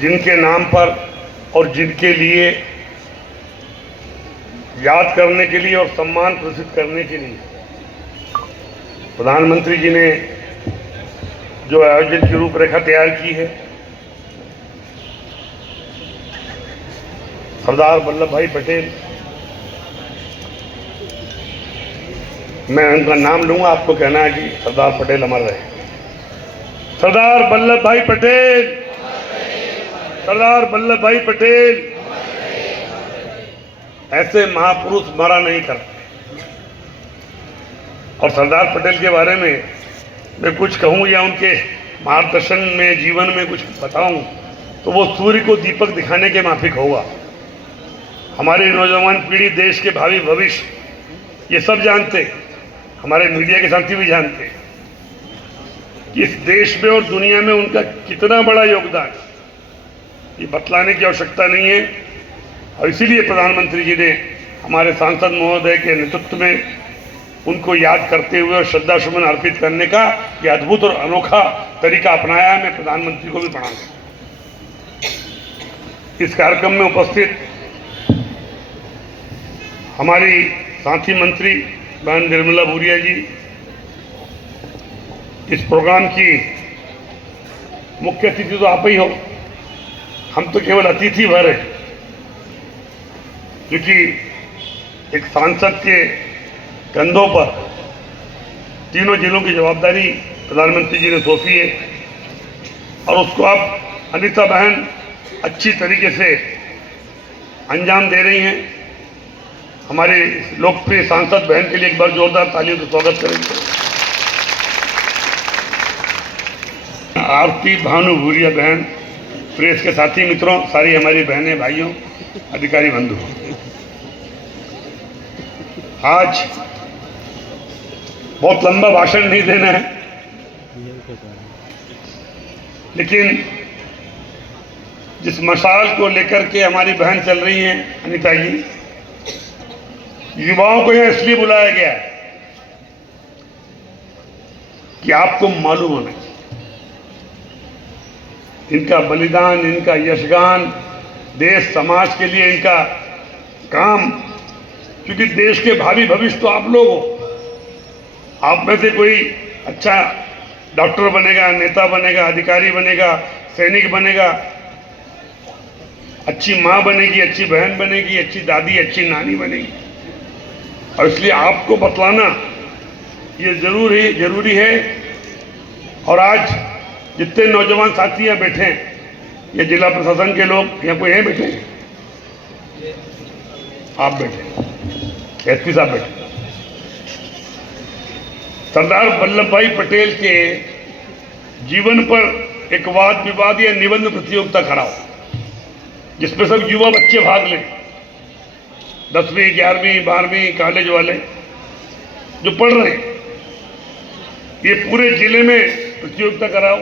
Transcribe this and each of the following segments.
जिनके नाम पर और जिनके लिए याद करने के लिए और सम्मान प्रदर्शित करने के लिए प्रधानमंत्री जी ने जो आयोजन की रूपरेखा तैयार की है, सरदार वल्लभ भाई पटेल, मैं उनका नाम लूंगा, आपको कहना है कि सरदार पटेल अमर रहे। सरदार वल्लभ भाई पटेल, सरदार वल्लभ भाई पटेल। ऐसे महापुरुष मरा नहीं करते। और सरदार पटेल के बारे में मैं कुछ कहूँ या उनके मार्गदर्शन में जीवन में कुछ बताऊं तो वो सूर्य को दीपक दिखाने के माफिक होगा। हमारी नौजवान पीढ़ी, देश के भावी भविष्य ये सब जानते, हमारे मीडिया के साथी भी जानते कि इस देश में और दुनिया में उनका कितना बड़ा योगदान, ये बतलाने की आवश्यकता नहीं है। और इसीलिए प्रधानमंत्री जी ने हमारे सांसद महोदय के नेतृत्व में उनको याद करते हुए और श्रद्धा सुमन अर्पित करने का यह अद्भुत और अनोखा तरीका अपनाया है। मैं प्रधानमंत्री को भी प्रणाम करता हूं। इस कार्यक्रम में उपस्थित हमारी साथी मंत्री बहन निर्मला भूरिया जी, इस प्रोग्राम की मुख्य अतिथि तो आप ही हो, हम तो केवल अतिथि भर हैं, क्योंकि एक सांसद के कंधों पर तीनों जिलों की जवाबदारी प्रधानमंत्री जी ने सौंपी है और उसको आप अनिता बहन अच्छी तरीके से अंजाम दे रही हैं। हमारे लोकप्रिय सांसद बहन के लिए एक बार जोरदार तालियों से स्वागत करेंगे। आरती भानु भूरिया बहन, प्रेस के साथी मित्रों, सारी हमारी बहनें, भाइयों, अधिकारी बंधु, आज बहुत लंबा भाषण नहीं देना है, लेकिन जिस मशाल को लेकर के हमारी बहन चल रही हैं अनिता जी, युवाओं को यहां इसलिए बुलाया गया है कि आपको मालूम होना चाहिए इनका बलिदान, इनका यशगान, देश समाज के लिए इनका काम, क्योंकि देश के भावी भविष्य तो आप लोग हो। आप में से कोई अच्छा डॉक्टर बनेगा, नेता बनेगा, अधिकारी बनेगा, सैनिक बनेगा, अच्छी माँ बनेगी, अच्छी बहन बनेगी, अच्छी दादी, अच्छी नानी बनेगी। और इसलिए आपको बतलाना ये जरूरी है। और आज जितने नौजवान साथी यहाँ बैठे हैं, ये जिला प्रशासन के लोग यहाँ कोई हैं बैठे, आप बैठे, एसपी साहब बैठे, सरदार वल्लभ भाई पटेल के जीवन पर एक वाद विवाद या निबंध प्रतियोगिता कराओ, जिसमें सब युवा बच्चे भाग लें, 10वीं 11वीं 12वीं कॉलेज वाले जो पढ़ रहे हैं, ये पूरे जिले में प्रतियोगिता कराओ।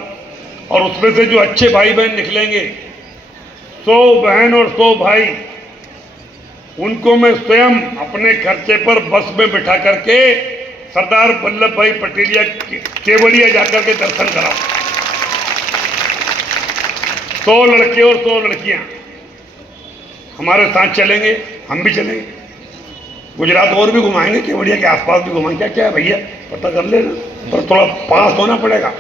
और उसमें से जो अच्छे भाई बहन निकलेंगे, 100 बहन और 100 भाई, उनको मैं स्वयं अपने खर्चे पर बस में बिठा करके सरदार वल्लभ भाई पटेलिया केवड़िया जाकर के दर्शन कराओ। 100 लड़के और 100 लड़कियां हमारे साथ चलेंगे, हम भी चलेंगे, गुजरात और भी घुमाएंगे, केवड़िया के आसपास भी घुमाएंगे। क्या क्या है भैया, पता कर लेना, पर थोड़ा पास होना पड़ेगा,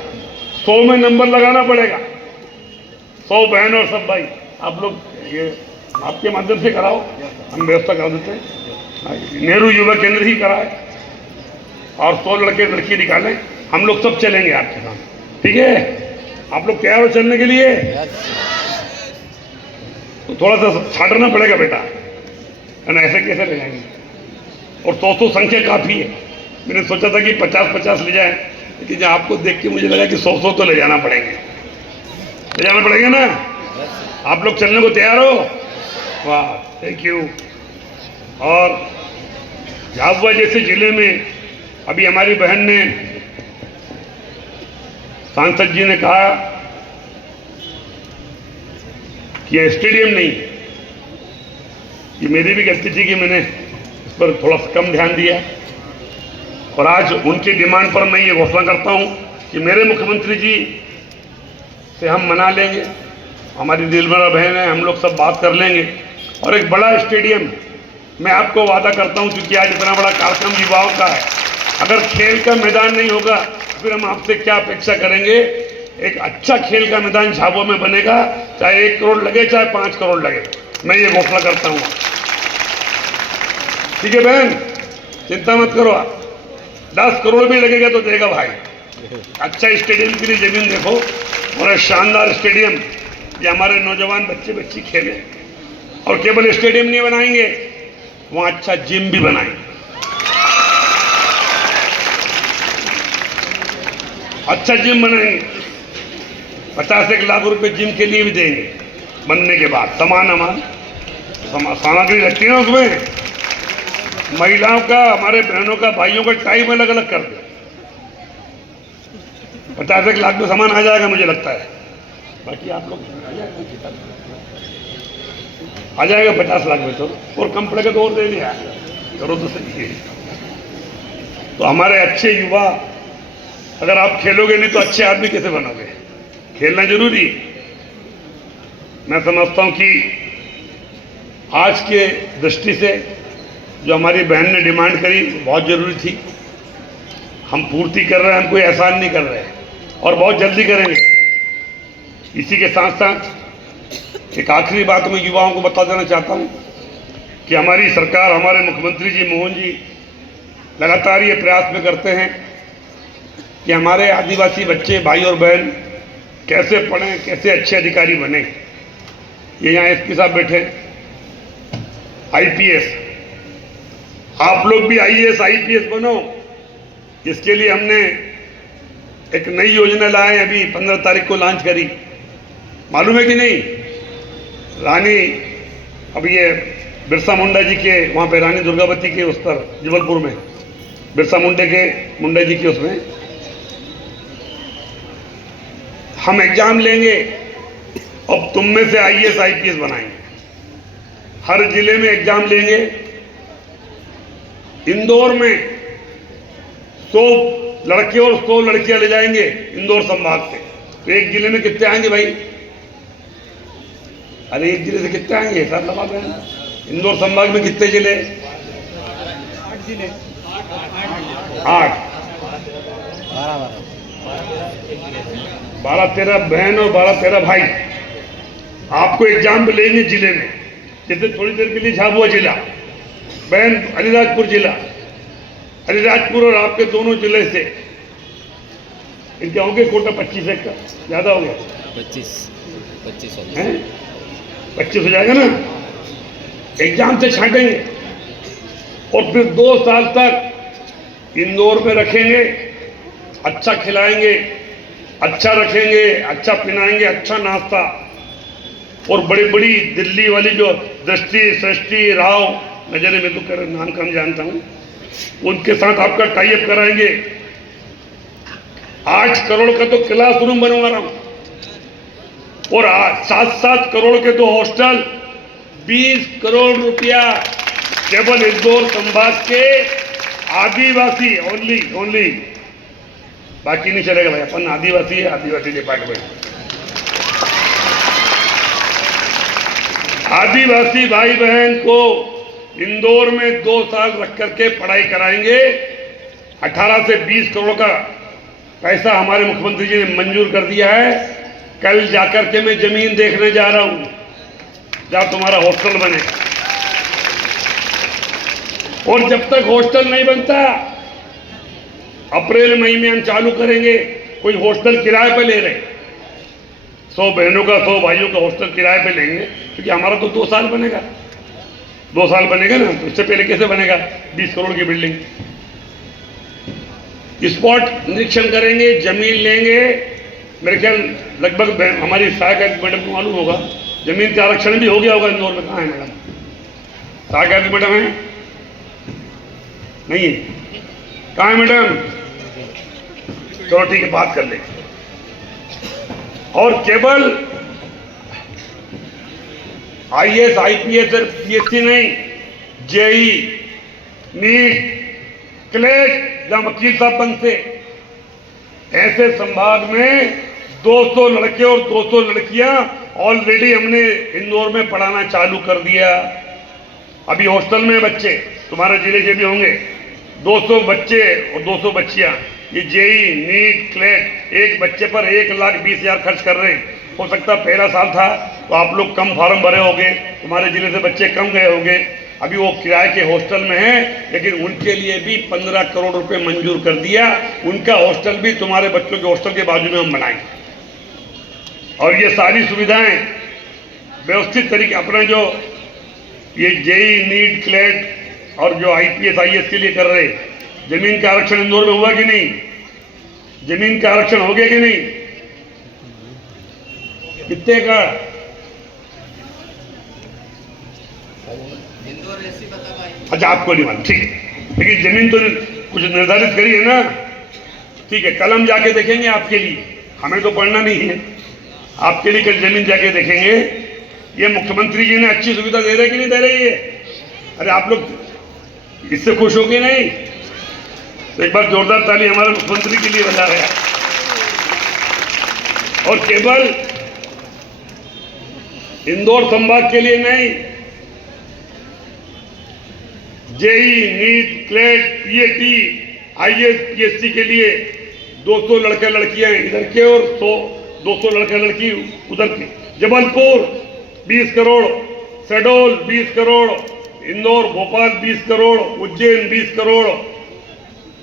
100 में नंबर लगाना पड़ेगा। 100 बहन और सब भाई, आप लोग ये आपके माध्यम से कराओ, हम व्यवस्था कर देते हैं। नेहरू युवा केंद्र ही कराए और 100 लड़के लड़की निकालें, हम लोग सब चलेंगे आपके साथ, ठीक है? आप लोग तैयार हो चलने के लिए? तो थोड़ा सा छाटना पड़ेगा बेटा, है ना, ऐसे कैसे ले जाएंगे? और 100 संख्या काफ़ी है। मैंने सोचा था कि 50-50 ले जाए, लेकिन जब आपको देख के मुझे लगा कि 100 तो ले जाना पड़ेंगे, ले जाना पड़ेगा ना? आप लोग चलने को तैयार हो? वाह, थैंक यू। और झाबुआ जैसे जिले में अभी हमारी बहन ने, सांसद जी ने कहा कि ये स्टेडियम नहीं, ये मेरी भी गलती थी कि मैंने इस पर थोड़ा सा कम ध्यान दिया। और आज उनकी डिमांड पर मैं ये घोषणा करता हूं कि मेरे मुख्यमंत्री जी से हम मना लेंगे हमारी दिलबरा बहन है, हम लोग सब बात कर लेंगे। और एक बड़ा स्टेडियम मैं आपको वादा करता हूं, क्योंकि आज इतना बड़ा कार्यक्रम युवाओं का है, अगर खेल का मैदान नहीं होगा फिर हम आपसे क्या अपेक्षा करेंगे। एक अच्छा खेल का मैदान झाबुआ में बनेगा, चाहे 1 करोड़ लगे चाहे 5 करोड़ लगे, मैं ये घोषणा करता हूँ। ठीक है बहन, चिंता मत करो आप, 10 करोड़ भी लगेगा तो देगा भाई। अच्छा स्टेडियम के लिए जमीन देखो, और शानदार स्टेडियम ये हमारे नौजवान बच्चे बच्ची खेले। और केवल स्टेडियम नहीं बनाएंगे, वहाँ अच्छा जिम भी बनाएंगे, अच्छा जिम बनाएंगे। 50 लाख रुपए जिम के लिए भी देंगे बनने के बाद। सामग्री लगती है ना उसमें, महिलाओं का, हमारे बहनों का, भाइयों का टाइम अलग अलग कर दे। 50 लाख में सामान आ जाएगा मुझे लगता है। बाकी आप लोग आ जाएगा 50 लाख में, तो और कम पड़ेगा तो और दे दिया करो तो सही है। तो हमारे अच्छे युवा, अगर आप खेलोगे नहीं तो अच्छे आदमी कैसे बनोगे? खेलना जरूरी है। मैं समझता हूं कि आज के दृष्टि से जो हमारी बहन ने डिमांड करी बहुत जरूरी थी, हम पूर्ति कर रहे हैं, हम कोई एहसान नहीं कर रहे हैं और बहुत जल्दी करेंगे। इसी के साथ साथ एक आखिरी बात मैं युवाओं को बता देना चाहता हूं कि हमारी सरकार, हमारे मुख्यमंत्री जी मोहन जी लगातार ये प्रयास में करते हैं कि हमारे आदिवासी बच्चे, भाई और बहन कैसे पढ़ें, कैसे अच्छे अधिकारी बने। ये यहाँ एसपी साहब बैठे, आईपीएस, आप लोग भी आईएएस आईपीएस बनो। इसके लिए हमने एक नई योजना लाए, अभी 15 तारीख को लॉन्च करी, मालूम है कि नहीं? रानी, अब ये बिरसा मुंडा जी के वहाँ पे, रानी दुर्गावती के उस पर जबलपुर में, बिरसा मुंडा जी के उसमें हम एग्जाम लेंगे। अब तुम में से आईएएस आईपीएस बनाएंगे, हर जिले में एग्जाम लेंगे। इंदौर में 100 लड़के और 100 लड़कियां ले जाएंगे इंदौर संभाग से। तो एक जिले में कितने आएंगे भाई? अरे एक जिले से कितने आएंगे सर? लगा दें इंदौर संभाग में कितने जिले? 8 जिले, 8, 12-13 बहन और 12-13 भाई आपको एग्जाम में लेंगे जिले में। जैसे थोड़ी देर के लिए झाबुआ जिला, बहन अलीराजपुर जिला, अलीराजपुर और आपके दोनों जिले से इनके होंगे कोटा 25 का, ज्यादा हो गया 25 हो जाएगा ना। एग्जाम से छांटेंगे और फिर 2 साल तक इंदौर में रखेंगे, अच्छा खिलाएंगे, अच्छा रखेंगे, अच्छा पिलाएंगे, अच्छा नाश्ता। और बड़ी बड़ी दिल्ली वाली जो दृष्टि, सृष्टि, राव, नजरे में तो कर नाम कम जानता हूं, उनके साथ आपका टाई अप कराएंगे। 8 करोड़ का तो क्लासरूम बनवा रहा हूं और 7-7 करोड़ के तो हॉस्टल, 20 करोड़ रुपया केवल इंदौर संभाग के आदिवासी ओनली, बाकी नहीं चलेगा भाई। अपन आदिवासी है, आदिवासी डिपार्टमेंट, आदिवासी भाई बहन को इंदौर में 2 साल रख करके पढ़ाई कराएंगे। 18 से 20 करोड़ का पैसा हमारे मुख्यमंत्री जी ने मंजूर कर दिया है। कल जाकर के मैं जमीन देखने जा रहा हूं जहां तुम्हारा हॉस्टल बनेगा। और जब तक हॉस्टल नहीं बनता, अप्रैल मई में हम चालू करेंगे। कोई हॉस्टल किराए पे ले रहे, 100 बहनों का, 100 भाइयों का हॉस्टल किराए पे लेंगे, क्योंकि हमारा तो 2 साल बनेगा। 2 साल बनेगा ना, तो इससे पहले कैसे बनेगा 20 करोड़ की बिल्डिंग? स्पॉट निरीक्षण करेंगे, जमीन लेंगे। मेरे ख्याल लगभग हमारी सहायक मैडम को मालूम होगा, जमीन का आरक्षण भी हो गया होगा इंदौर में। कहाँ है मैडम? सहायक मैडम है? नहीं है? कहाँ है मैडम? चलो ठीक है, बात कर लेंगे। और केवल आईएएस आईपीएस और पीएससी नहीं, जेई, नीट, क्लेट या वकील साहब बनते। ऐसे संभाग में 200 लड़के और 200 लड़कियां ऑलरेडी हमने इंदौर में पढ़ाना चालू कर दिया। अभी हॉस्टल में बच्चे तुम्हारे जिले के भी होंगे, 200 बच्चे और 200 बच्चियां, ये जेई नीट क्लेट एक बच्चे पर 1,20,000 खर्च कर रहे हैं। हो सकता पहला साल था तो आप लोग कम फार्म भरे होंगे, तुम्हारे जिले से बच्चे कम गए होंगे। अभी वो किराए के हॉस्टल में हैं, लेकिन उनके लिए भी 15 करोड़ रुपए मंजूर कर दिया। उनका हॉस्टल भी तुम्हारे बच्चों के हॉस्टल के बाजू में हम बनाएंगे, और ये सारी सुविधाएं व्यवस्थित तरीके अपना जो ये जेई नीट क्लेट और जो IPS IAS के लिए कर रहे, जमीन का आरक्षण इंदौर में हुआ कि नहीं? जमीन का आरक्षण हो गया कि नहीं? कितने का? अच्छा, आपको नहीं मालूम, ठीक है, लेकिन जमीन तो कुछ निर्धारित करी है ना, ठीक है। कल हम जाके देखेंगे आपके लिए, हमें तो पढ़ना नहीं है, आपके लिए कल जमीन जाके देखेंगे। ये मुख्यमंत्री जी ने अच्छी सुविधा दे रहे कि नहीं दे रही है? अरे आप लोग इससे खुश हो गए नहीं? तो एक बार जोरदार ताली हमारे मुख्यमंत्री के लिए बजा रहे हैं। और केवल इंदौर संभाग के लिए नहीं, JEE NEET CLAT PAT IAS PSC के लिए 200 लड़के लड़कियां इधर के और 200 लड़के लड़की उधर के। जबलपुर 20 करोड़, शहडोल 20 करोड़, इंदौर भोपाल 20 करोड़, उज्जैन 20 करोड़,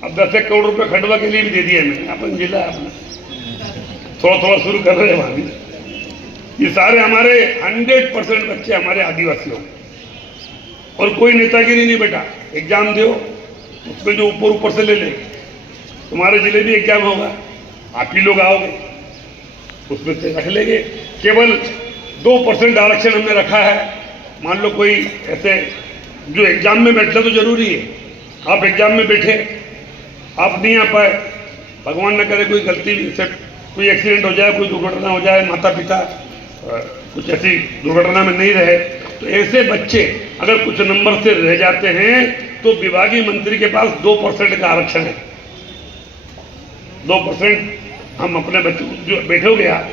अब 10 करोड़ रुपए खंडवा के लिए भी दे दिए मैंने। अपन जिला अपना थोड़ा थोड़ा शुरू कर रहे हैं वहां भी। ये सारे हमारे 100% बच्चे हमारे आदिवासी होंगे, और कोई नेतागिरी नहीं बेटा। एग्जाम दो, उसमें जो ऊपर से ले ले, तुम्हारे जिले भी एग्जाम होगा, आप ही लोग आओगे, उसमें से रख लेंगे। केवल 2% आरक्षण हमने रखा है। मान लो कोई ऐसे जो एग्जाम में बैठना तो जरूरी है, आप एग्जाम में बैठे, आप नहीं आ पाए, भगवान न करे कोई गलती से कोई एक्सीडेंट हो जाए, कोई दुर्घटना हो जाए, माता पिता कुछ ऐसी दुर्घटना में नहीं रहे, तो ऐसे बच्चे अगर कुछ नंबर से रह जाते हैं तो विभागीय मंत्री के पास 2% का आरक्षण है। 2% हम अपने बच्चे जो बैठोगे, आप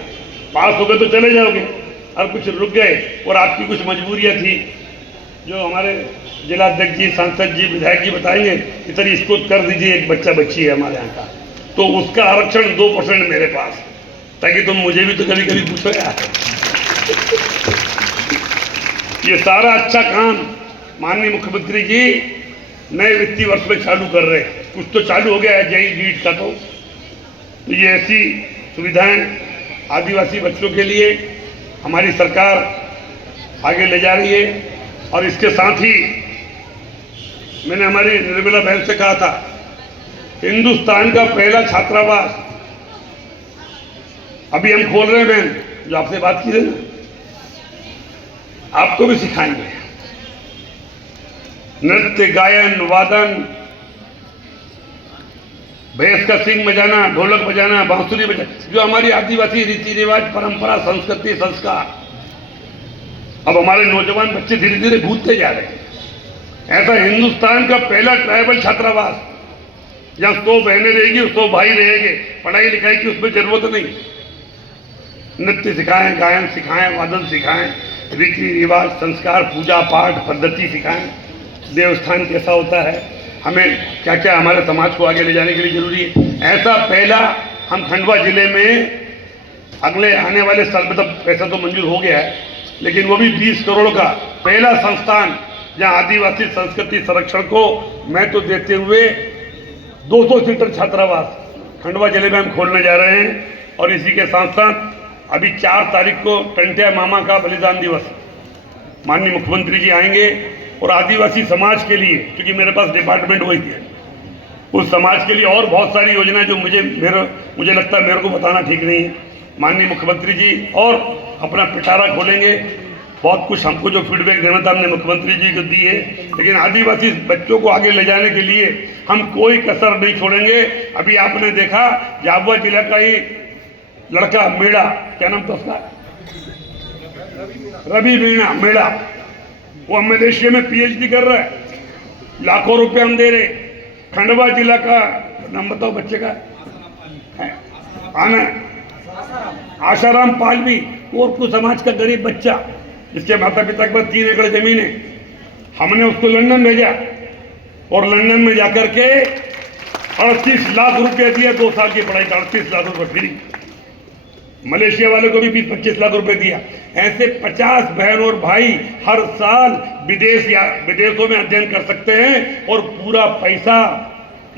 पास हो गए तो चले जाओगे, और कुछ रुक गए और आपकी कुछ मजबूरियां थी, जो हमारे जिलाध्यक्ष जी, सांसद जी, विधायक जी बताएंगे, इधर इसको कर दीजिए, एक बच्चा बच्ची है हमारे यहाँ का, तो उसका आरक्षण 2% मेरे पास, ताकि तुम मुझे भी तो कभी कभी पूछो यार। ये सारा अच्छा काम माननीय मुख्यमंत्री जी नए वित्तीय वर्ष में चालू कर रहे हैं। कुछ तो चालू हो गया है जेई नीट का, तो ये ऐसी सुविधाएं आदिवासी बच्चों के लिए हमारी सरकार आगे ले जा रही है। और इसके साथ ही मैंने हमारी निर्मला बहन से कहा था, हिंदुस्तान का पहला छात्रावास अभी हम खोल रहे हैं बहन, जो आपसे बात की थी ना, आपको भी सिखाएंगे नृत्य, गायन, वादन, भैंस का सींग बजाना, ढोलक बजाना, बांसुरी बजाना, जो हमारी आदिवासी रीति रिवाज, परंपरा, संस्कृति, संस्कार अब हमारे नौजवान बच्चे धीरे धीरे भूलते जा रहे हैं। ऐसा हिंदुस्तान का पहला ट्राइबल छात्रावास, जहां 100 बहनें रहेगी, 100 भाई रहेंगे, पढ़ाई लिखाई की उसमें जरूरत नहीं। नृत्य सिखाएं, गायन सिखाएं, वादन सिखाएं, रीति रिवाज, संस्कार, पूजा पाठ पद्धति सिखाएं, देवस्थान कैसा होता है, हमें क्या क्या हमारे समाज को आगे ले जाने के लिए जरूरी है। ऐसा पहला हम खंडवा जिले में अगले आने वाले साल में, तब पैसा तो मंजूर हो गया है, लेकिन वो भी 20 करोड़ का पहला संस्थान, जहां आदिवासी संस्कृति संरक्षण को मैं तो देते हुए 200 सीटर छात्रावास खंडवा जिले में हम खोलने जा रहे हैं। और इसी के साथ साथ अभी 4 तारीख को टंटिया मामा का बलिदान दिवस, माननीय मुख्यमंत्री जी आएंगे और आदिवासी समाज के लिए, क्योंकि मेरे पास डिपार्टमेंट वही है, उस समाज के लिए और बहुत सारी योजना जो मुझे लगता है मेरे को बताना ठीक नहीं है, माननीय मुख्यमंत्री जी और अपना पिटारा खोलेंगे। बहुत कुछ हमको जो फीडबैक देना था हमने मुख्यमंत्री जी को दी है, लेकिन आदिवासी बच्चों को आगे ले जाने के लिए हम कोई कसर नहीं छोड़ेंगे। अभी आपने देखा झाबुआ जिला का ही लड़का मेड़ा, क्या नाम था उसका, रवि मेड़ा, वो मलेशिया में PhD कर रहा है, लाखों रुपए हम दे रहे। खंडवा जिला का नाम बताओ बच्चे का, आना आशाराम पालवी, कोरकू समाज का गरीब बच्चा जिसके माता पिता के पास 3 एकड़ जमीन है, हमने उसको लंदन भेजा और लंदन में जाकर के 38 लाख रुपए दिए, 2 साल की पढ़ाई का 38 लाख रुपए फ्री। मलेशिया वाले को भी 20-25 लाख रुपए दिया। ऐसे 50 बहन और भाई हर साल विदेश या विदेशों में अध्ययन कर सकते हैं और पूरा पैसा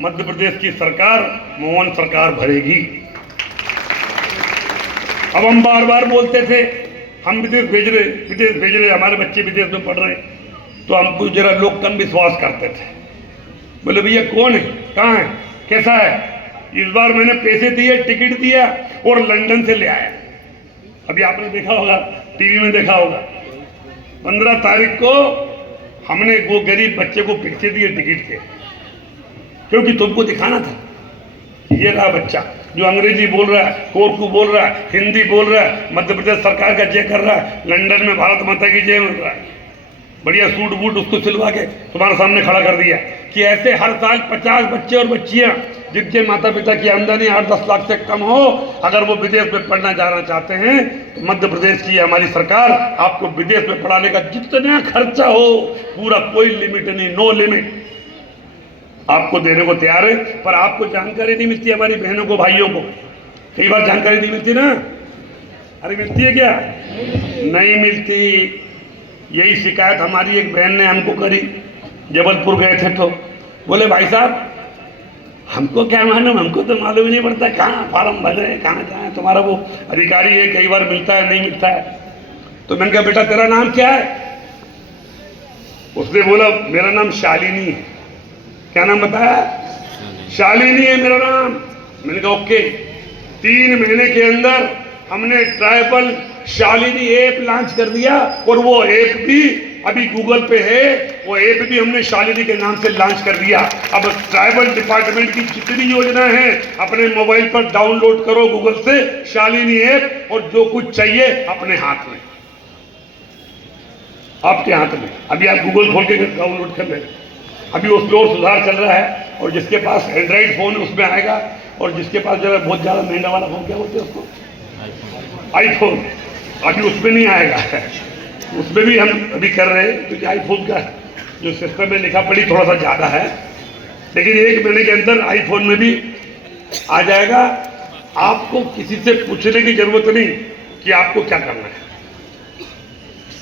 मध्य प्रदेश की सरकार, मोहन सरकार भरेगी। अब हम बार बार बोलते थे हम विदेश भेज रहे, हमारे बच्चे विदेश में पढ़ रहे, तो हमको जरा लोग कम विश्वास करते थे। बोले भैया कौन है, कहाँ है, कैसा है? इस बार मैंने पैसे दिए, टिकट दिया और लंदन से ले आया। अभी आपने देखा होगा, टीवी में देखा होगा, 15 तारीख को हमने वो गरीब बच्चे को पैसे दिए टिकट के, क्योंकि तुमको दिखाना था ये रहा बच्चा जो अंग्रेजी बोल रहा है, कोरकू बोल रहा है, हिंदी बोल रहा है, मध्य प्रदेश सरकार का जय कर रहा है, लंदन में भारत माता की जय बोल रहा है, बढ़िया सूट बूट उसको सिलवा के तुम्हारे सामने खड़ा कर दिया। कि ऐसे हर साल 50 बच्चे और बच्चियां जिनके माता पिता की आमदनी 8-10 लाख से कम हो, अगर वो विदेश में पढ़ना जाना चाहते हैं तो मध्य प्रदेश की हमारी सरकार आपको विदेश में पढ़ाने का जितना खर्चा हो पूरा, कोई लिमिट नहीं, नो लिमिट, आपको देने को तैयार है। पर आपको जानकारी नहीं मिलती, हमारी बहनों को भाइयों को कई बार जानकारी नहीं मिलती ना। अरे मिलती है क्या? नहीं मिलती। यही शिकायत हमारी एक बहन ने हमको करी, जबलपुर गए थे तो बोले भाई साहब हमको क्या मालूम, हमको तो मालूम ही नहीं पड़ता कहाँ फार्म भरे, कहाँ जाए, तुम्हारा वो अधिकारी है, कई बार मिलता है नहीं मिलता है। तो मैंने कहा बेटा तेरा नाम क्या है? उसने बोला मेरा नाम शालिनी है। क्या नाम बताया? शालिनी है मेरा नाम। मैंने कहा ओके। 3 महीने के अंदर हमने ट्राइबल शालिनी ऐप लॉन्च कर दिया और वो ऐप भी अभी गूगल पे है, वो ऐप भी हमने शालिनी के नाम से लॉन्च कर दिया। अब ट्राइबल डिपार्टमेंट की जितनी योजना है अपने मोबाइल पर डाउनलोड करो गूगल से शालिनी ऐप, और जो कुछ चाहिए अपने हाथ में, आपके हाथ में। अभी आप गूगल खोल के डाउनलोड कर ले। अभी उस पर और सुधार चल रहा है, और जिसके पास एंड्रॉइड फोन उसमें आएगा, और जिसके पास जो है बहुत ज़्यादा महंगा वाला फोन, क्या बोलते हैं उसको, आईफोन, अभी उसमें नहीं आएगा। उसमें भी हम अभी कर रहे हैं, क्योंकि आईफोन का जो सिस्टम में लिखा पड़ी थोड़ा सा ज़्यादा है, लेकिन 1 महीने के अंदर आईफोन में भी आ जाएगा। आपको किसी से पूछने की जरूरत नहीं कि आपको क्या करना है,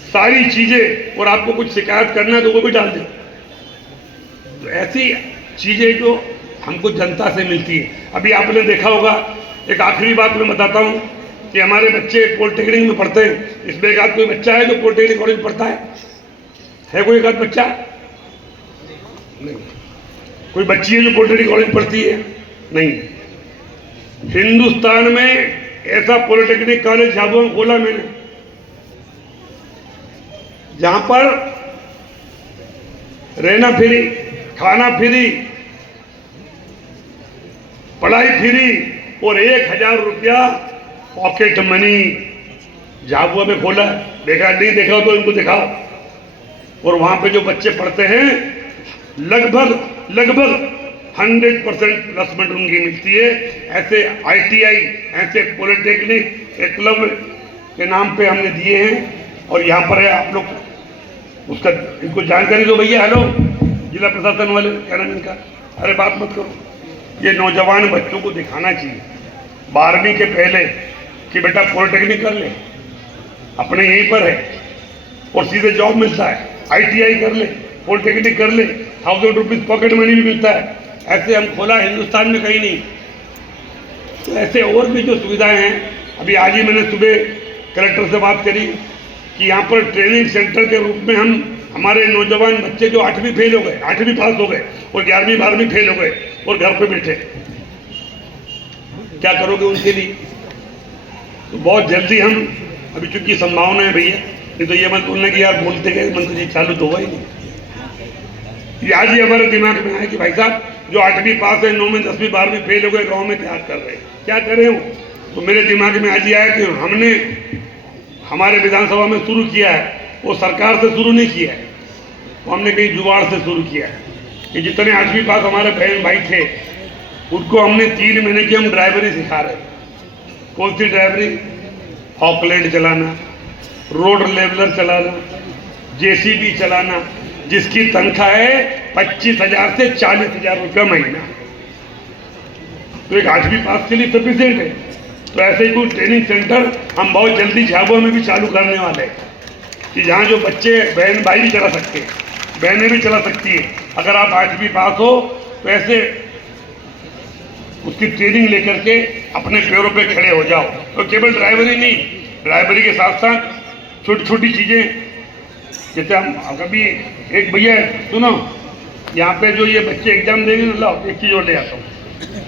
सारी चीज़ें, और आपको कुछ शिकायत करना है तो वो भी डाल दें। तो ऐसी चीज़ें जो हमको जनता से मिलती है। अभी आपने देखा होगा, एक आखिरी बात मैं बताता हूँ कि हमारे बच्चे पॉलिटेक्निक में पढ़ते हैं, इसमें एक आध कोई बच्चा है जो पॉलिटेक्निक कॉलेज में पढ़ता है कोई एक आध बच्चा? नहीं। कोई बच्ची है जो पॉलिटेक्निक कॉलेज में पढ़ती है? नहीं। हिंदुस्तान में ऐसा पॉलिटेक्निक कॉलेज झाबुआ में खोला मैंने, जहां पर रहना फ्री, खाना फ्री, पढ़ाई फ्री और 1000 रुपया पॉकेट मनी झाबुआ में खोला। देखा नहीं देखा तो इनको दिखाओ। और वहां पे जो बच्चे पढ़ते हैं लगभग 100% प्लेसमेंट उनकी मिलती है। ऐसे ITI, ऐसे पॉलिटेक्निक एकलव्य के नाम पे हमने दिए हैं, और यहाँ पर है, आप लोग उसका इनको जानकारी दो भैया। हेलो जिला प्रशासन वाले, क्या नाम इनका? अरे बात मत करो। ये नौजवान बच्चों को दिखाना चाहिए 12वीं के पहले कि बेटा पॉलिटेक्निक कर ले, अपने यहीं पर है और सीधे जॉब मिलता है। ITI कर ले, पॉलिटेक्निक कर ले, 1000 रुपीज़ पॉकेट मनी भी मिलता है। ऐसे हम खोला, हिंदुस्तान में कहीं नहीं। तो ऐसे और भी जो सुविधाएं हैं, अभी आज ही मैंने सुबह कलेक्टर से बात करी कि यहाँ पर ट्रेनिंग सेंटर के रूप में हम हमारे नौजवान बच्चे जो 8वीं फेल हो गए, 8वीं पास हो गए और 11वीं 12वीं फेल हो गए और घर पे बैठे, क्या करोगे उनके लिए? तो बहुत जल्दी हम, अभी चूंकि संभावना है भैया, नहीं तो ये मत बोलना कि यार बोलते गए मंत्री जी चालू तो हुआ ही नहीं। ये आज ही हमारे दिमाग में आया कि भाई साहब जो 8वीं पास है, 9वीं 10वीं 12वीं फेल हो गए, गाँव में क्या कर रहे हैं, क्या करें हो? तो मेरे दिमाग में आज ही आया कि हमने हमारे विधानसभा में शुरू किया है, वो सरकार से शुरू नहीं किया है, वो हमने कहीं जुगाड़ से शुरू किया है कि जितने 8वीं पास हमारे बहन भाई थे उनको हमने 3 महीने की हम ड्राइवरी सिखा रहे हैं। कौन सी ड्राइवरी? ऑकलैंड चलाना, रोड लेवलर चलाना, जेसीबी चलाना, जिसकी तनख्वाह है 25,000 से 40,000 रुपया महीना, तो एक 8वीं पास के लिए सफिशिएंट है। तो ऐसे ही कोई ट्रेनिंग सेंटर हम बहुत जल्दी झाबुआ में भी चालू करने वाले हैं कि जहाँ जो बच्चे बहन भाई भी चला सकते हैं, बहनें भी चला सकती है। अगर आप 8वीं पास हो तो ऐसे उसकी ट्रेनिंग लेकर के अपने पैरों पे खड़े हो जाओ। तो केवल ड्राइवरी नहीं, ड्राइवरी के साथ साथ छोटी छोटी चीज़ें, जैसे हम कभी एक भैया सुनो, यहाँ पे जो ये बच्चे एग्जाम देंगे ना, लाओ एक चीज़ और ले आता हूँ,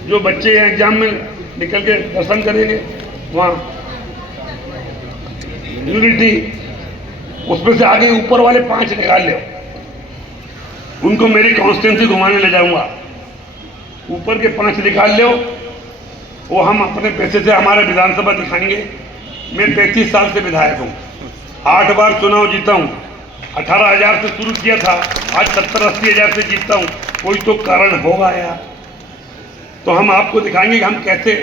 जो बच्चे एग्जाम में निकल के दर्शन करेंगे वहाँ यूनिटी, उसमें से आगे ऊपर वाले 5 निकाल ले, उनको मेरी कॉन्स्टिट्यूंसी घुमाने ले जाऊंगा। ऊपर के 5 निकाल लो, वो हम अपने पैसे से हमारे विधानसभा दिखाएंगे। मैं 35 साल से विधायक हूँ, 8 बार चुनाव जीता हूँ, 18,000 से शुरू किया था, आज 70-80 हज़ार से जीतता हूँ। कोई तो कारण होगा यार। तो हम आपको दिखाएंगे कि हम कैसे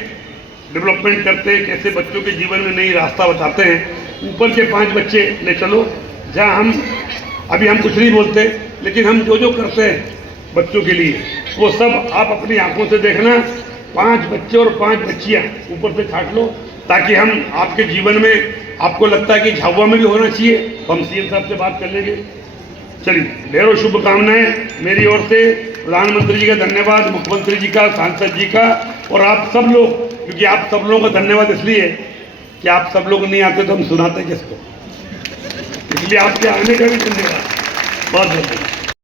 डेवलपमेंट करते हैं, कैसे बच्चों के जीवन में नई रास्ता बताते हैं। ऊपर के 5 बच्चे ले चलो, जहाँ हम अभी हम कुछ नहीं बोलते, लेकिन हम जो जो करते हैं बच्चों के लिए वो सब आप अपनी आंखों से देखना। 5 बच्चे और 5 बच्चियाँ ऊपर से छाट लो, ताकि हम आपके जीवन में आपको लगता है कि झाबुआ में भी होना चाहिए, तो हम सीएम साहब से बात कर लेंगे। चलिए, ढेरों शुभकामनाएं मेरी ओर से। प्रधानमंत्री जी का धन्यवाद, मुख्यमंत्री जी का, सांसद जी का, और आप सब लोग, क्योंकि आप सब लोगों का धन्यवाद इसलिए कि आप सब लोग नहीं आते तो हम सुनाते किसको, इसलिए आपके आने का भी धन्यवाद, बहुत बहुत धन्यवाद।